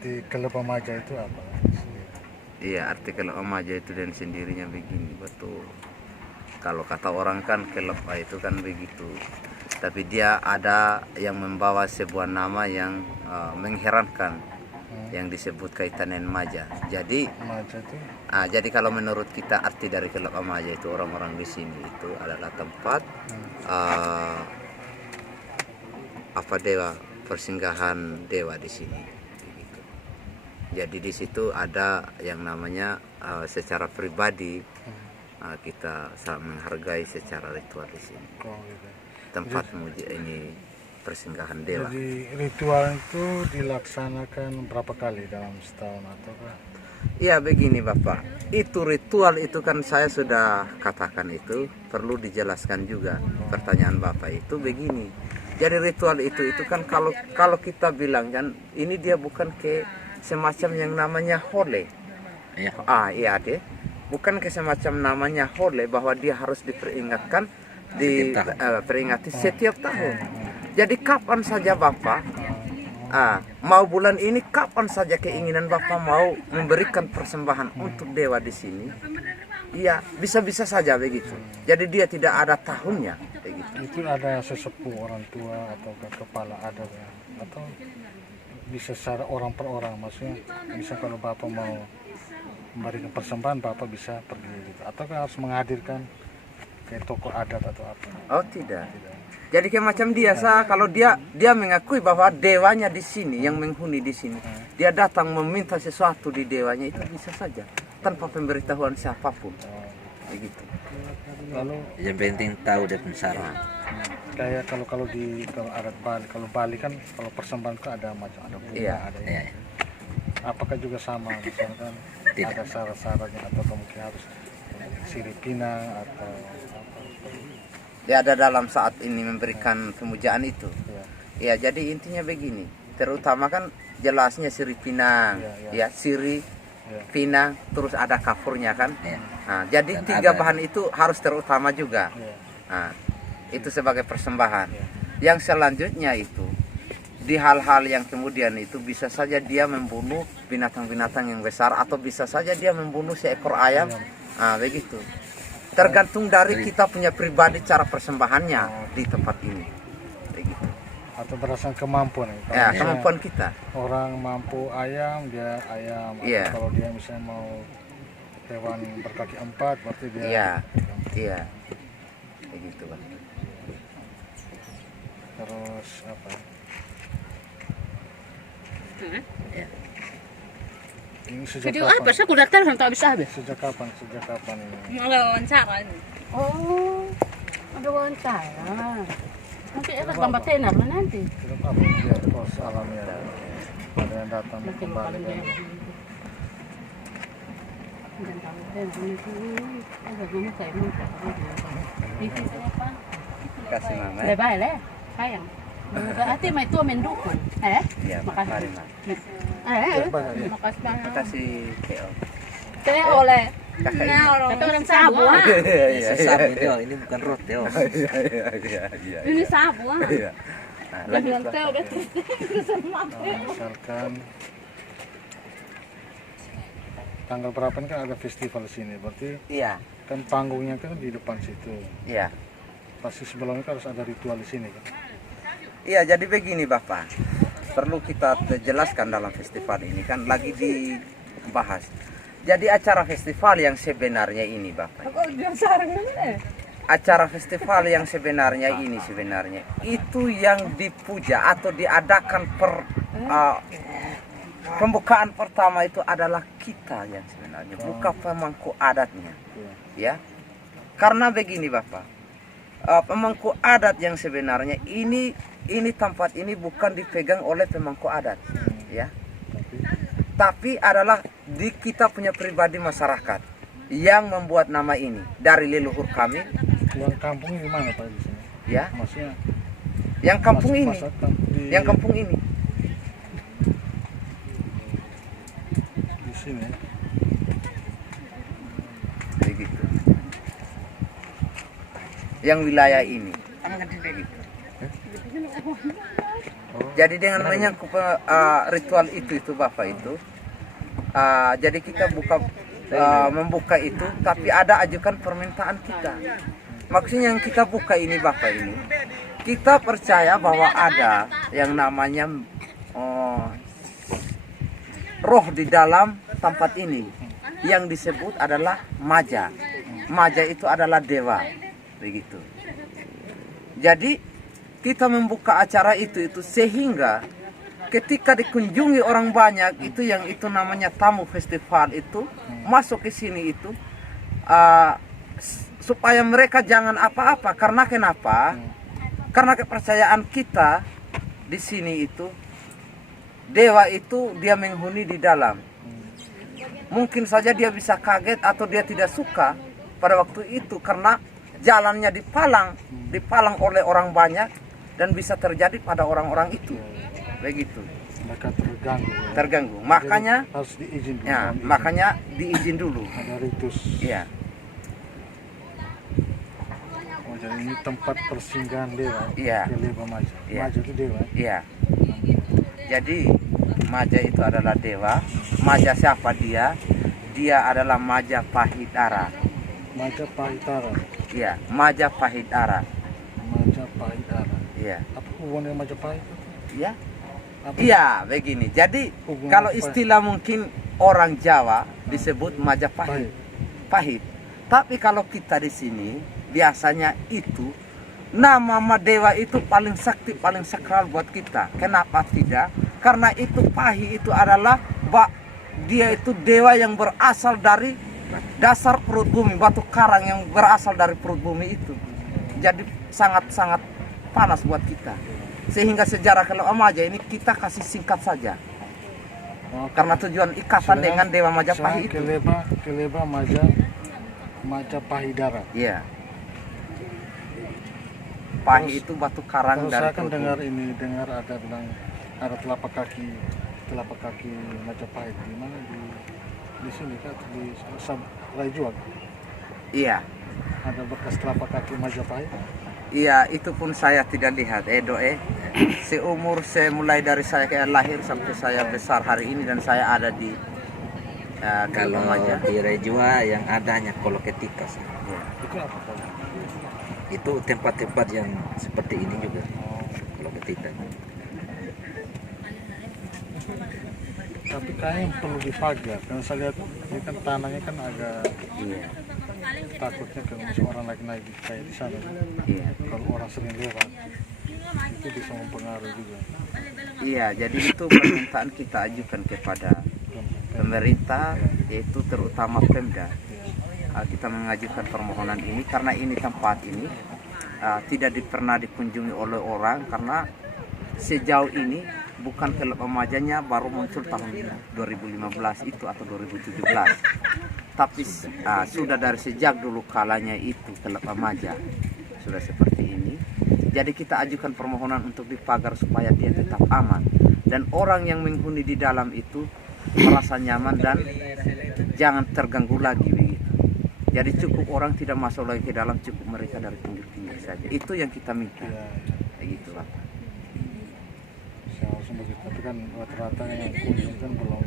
arti klub remaja itu apa? Iya, arti klub remaja itu dan sendirinya begini, betul. Kalau kata orang kan klub itu kan begitu. Tapi dia ada yang membawa sebuah nama yang mengherankan, yang disebut kaitan dengan remaja. Jadi Remaja itu jadi kalau menurut kita arti dari klub remaja itu orang-orang di sini itu adalah tempat dewa, persinggahan dewa di sini. Begitu. Jadi di situ ada yang namanya secara pribadi kita sangat menghargai secara ritual di sini. gitu. Tempat ini persinggahan dewa. Jadi ritual itu dilaksanakan berapa kali dalam setahun atau apa? Ya begini Bapak, itu ritual itu kan saya sudah katakan itu perlu dijelaskan juga. Pertanyaan Bapak itu begini. Jadi ritual itu kan kalau kita bilang kan ini dia bukan ke semacam yang namanya hole. Iya. Iya deh. Bukan ke semacam namanya hole bahwa dia harus diperingatkan peringati setiap tahun. Jadi kapan saja Bapak mau bulan ini, kapan saja keinginan Bapak mau memberikan persembahan untuk dewa di sini, iya bisa-bisa saja begitu. Jadi dia tidak ada tahunnya begitu. Itu ada sesepuh orang tua atau kepala adat atau bisa secara orang per orang, maksudnya bisa kalau Bapak mau memberikan persembahan Bapak bisa pergi gitu, atau harus menghadirkan kayak tokoh adat atau apa? Oh tidak. Jadi kayak macam dia kalau dia mengakui bahwa dewanya di sini yang menghuni di sini, dia datang meminta sesuatu di dewanya itu bisa saja tanpa pemberitahuan siapapun, begitu. Lalu Yang penting tahu dan syarat. kayak kalau adat Bali, kalau Bali kan kalau persembahan itu ada macam ada bunga, Iya, ada Iya. ini. Apakah juga sama misalkan Tidak. ada syarat-syaratnya atau mungkin harus sirip pinang atau apa? Dia ada dalam saat ini memberikan pemujaan itu. Ya. Ya, jadi intinya begini. Terutama kan jelasnya siri pinang, ya siri Ya. pinang, terus ada kafurnya kan. Iya. Nah, jadi Dan tiga ada. bahan itu harus terutama juga. Ya. Nah, itu sebagai persembahan. Ya. Yang selanjutnya itu di hal-hal yang kemudian itu bisa saja dia membunuh binatang-binatang yang besar atau bisa saja dia membunuh seekor ayam. Nah, begitu. Tergantung dari kita punya pribadi cara persembahannya di tempat ini. Begitu. Atau berdasarkan kemampuan ya. Kalau Ya, misalnya kemampuan kita. orang mampu ayam, dia ayam. Atau Iya. kalau dia misalnya mau hewan berkaki 4, berarti dia Iya. Iya. Begitu, Bang. terus apa? Iya. Ini sejak Video kapan? apa? Saya udah telepon tak bisa habis. Sejak kapan? Sejak kapan ini? Mau wawancara ini. Oh, ada wawancara. Nanti akan tambah tenar lah nanti. Film apa? Dia pos alamnya. Ada yang datang Makin kembali kan? Kasih Mama. Bye-bye lah, sayang. Berarti mai tua mendukung. Iya, Makasih. mari, Mak. Makasih banyak. Makasih, Keo. Saya oleh Kakak ini. kata orang sabu. Iya, Sabu Teo, ini bukan rot Teo. iya. Ini sabu. Iya. Nah, lanjut, Bilang Pak. teh udah Nah, misalkan tanggal berapa ini kan ada festival sini, berarti Iya, kan panggungnya kan di depan situ. iya. Pasti sebelumnya kan harus ada ritual di sini kan. Iya, jadi begini Bapak. Perlu kita jelaskan dalam festival ini kan lagi dibahas. Jadi acara festival yang sebenarnya ini Bapak. Acara festival yang sebenarnya ini itu yang dipuja atau diadakan pembukaan pertama itu adalah kita yang sebenarnya, bukan pemangku adatnya. Ya. Karena begini Bapak. Pemangku adat yang sebenarnya ini tempat ini bukan dipegang oleh pemangku adat, ya. Tapi adalah di kita punya pribadi masyarakat yang membuat nama ini dari leluhur kami. Yang kampung di mana Pak di sini? Ya, Maksudnya yang kampung ini, yang yang kampung ini. di sini. Begitu. Yang wilayah ini. Begitu. Jadi dengan menyangkut ritual itu Bapak itu, jadi kita membuka itu, tapi ada ajukan permintaan kita. Maksudnya yang kita buka ini Bapak ini, kita percaya bahwa ada yang namanya roh di dalam tempat ini yang disebut adalah maja. Maja itu adalah dewa, begitu. Jadi kita membuka acara itu sehingga ketika dikunjungi orang banyak itu yang itu namanya tamu festival itu masuk ke sini itu supaya mereka jangan apa-apa. Karena kenapa? Karena kepercayaan kita di sini itu dewa itu dia menghuni di dalam. Mungkin saja dia bisa kaget atau dia tidak suka pada waktu itu karena jalannya dipalang oleh orang banyak dan bisa terjadi pada orang-orang itu. Begitu. Mereka terganggu. Terganggu. Makanya jadi harus diizin dulu. ya, makanya diizin dulu. Ada ritus. Iya. Oh, jadi ini tempat persinggahan dewa. Iya. Keleba Maja. Iya. Maja itu dewa. Iya. Jadi Maja itu adalah dewa. Maja siapa dia? Dia adalah Maja Pahitara. Maja Pahitara. Iya, Maja Pahitara. Maja Pahitara. Iya. Apa hubungannya Maja Pahit? Iya. Apa? Iya, begini. Jadi Hubungan kalau apa? istilah mungkin orang Jawa disebut Majapahit, pahit. Tapi kalau kita di sini biasanya itu nama dewa itu paling sakti, paling sakral buat kita. Kenapa tidak? Karena itu Pahi itu adalah dia itu dewa yang berasal dari dasar perut bumi, batu karang yang berasal dari perut bumi itu. Jadi sangat-sangat panas buat kita. Sehingga sejarah kalau Maja ini kita kasih singkat saja. Oke. Karena tujuan ikatan dengan dewa Majapahit itu. Keleba Maja Pahidara. Iya. Pahi itu batu karang Kalau dari saya kan perut dengar bumi. ada bilang ada telapak kaki Majapahit di mana di sini kan di Rajuang. Iya. Ada bekas telapak kaki Majapahit. Iya, itu pun saya tidak lihat. Seumur saya mulai dari saya lahir sampai saya besar hari ini dan saya ada di Kalau Maja. di Rejua yang adanya koloketika sih. Itu apa kalau? Itu tempat-tempat yang seperti ini juga koloketika. Tapi kayaknya perlu dipagar. Karena saya lihat ini kan tanahnya kan agak Iya. takutnya kalau misalnya orang lagi naik kayak di sana. Iya. Kalau orang sering lewat itu bisa mempengaruhi juga. Iya, jadi itu permintaan kita ajukan kepada pemerintah, yaitu terutama Pemda. Kita mengajukan permohonan ini karena ini tempat ini tidak pernah dikunjungi oleh orang karena sejauh ini bukan Keleba Majanya baru muncul tahun 2015 itu atau 2017. Tapi sudah dari sejak dulu kalanya itu Keleba Maja sudah seperti ini. Jadi kita ajukan permohonan untuk dipagar supaya dia tetap aman dan orang yang menghuni di dalam itu merasa nyaman dan jangan terganggu lagi begitu. Jadi cukup orang tidak masuk lagi ke dalam, cukup mereka dari pinggir-pinggir saja. Itu yang kita minta. Ya, Begitu Pak. seharusnya begitu. Tapi kan rata-rata yang kunjung kan belum.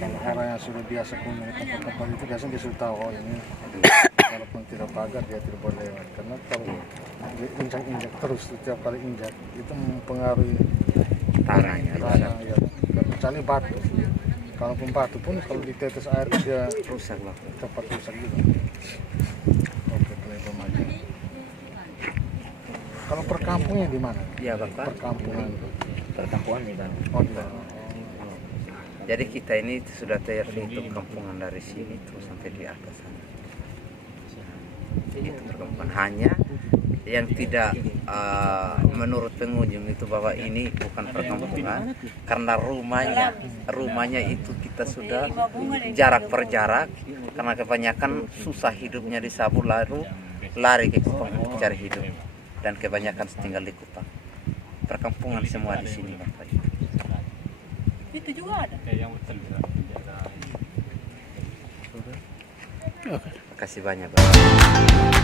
Kalau orang yang sudah biasa kunjung ke tempat-tempat itu biasanya dia sudah tahu oh ini walaupun tidak pagar dia tidak boleh lewat. Karena kalau dia injak-injak terus setiap kali injak itu mempengaruhi Tanahnya. tanah ya. Kecuali batu. Kalaupun batu pun kalau ditetes air dia Rusak Pak. cepat rusak juga. Oke, Keleba Maja. Kalau perkampungnya di mana? Iya Bapak. Perkampungan. Perkampungan di dalam. Oh, di dalam. Jadi kita ini sudah terhitung kampungan dari sini terus sampai di atas sana. Itu perkampungan. Hanya yang tidak menurut pengunjung itu bahwa ini bukan perkampungan karena rumahnya itu kita sudah jarak per jarak karena kebanyakan susah hidupnya di Sabu lalu lari ke Kupang untuk cari hidup dan kebanyakan tinggal di Kupang. Perkampungan semua di sini Bapak. Itu juga ada. Terima kasih banyak Bapak.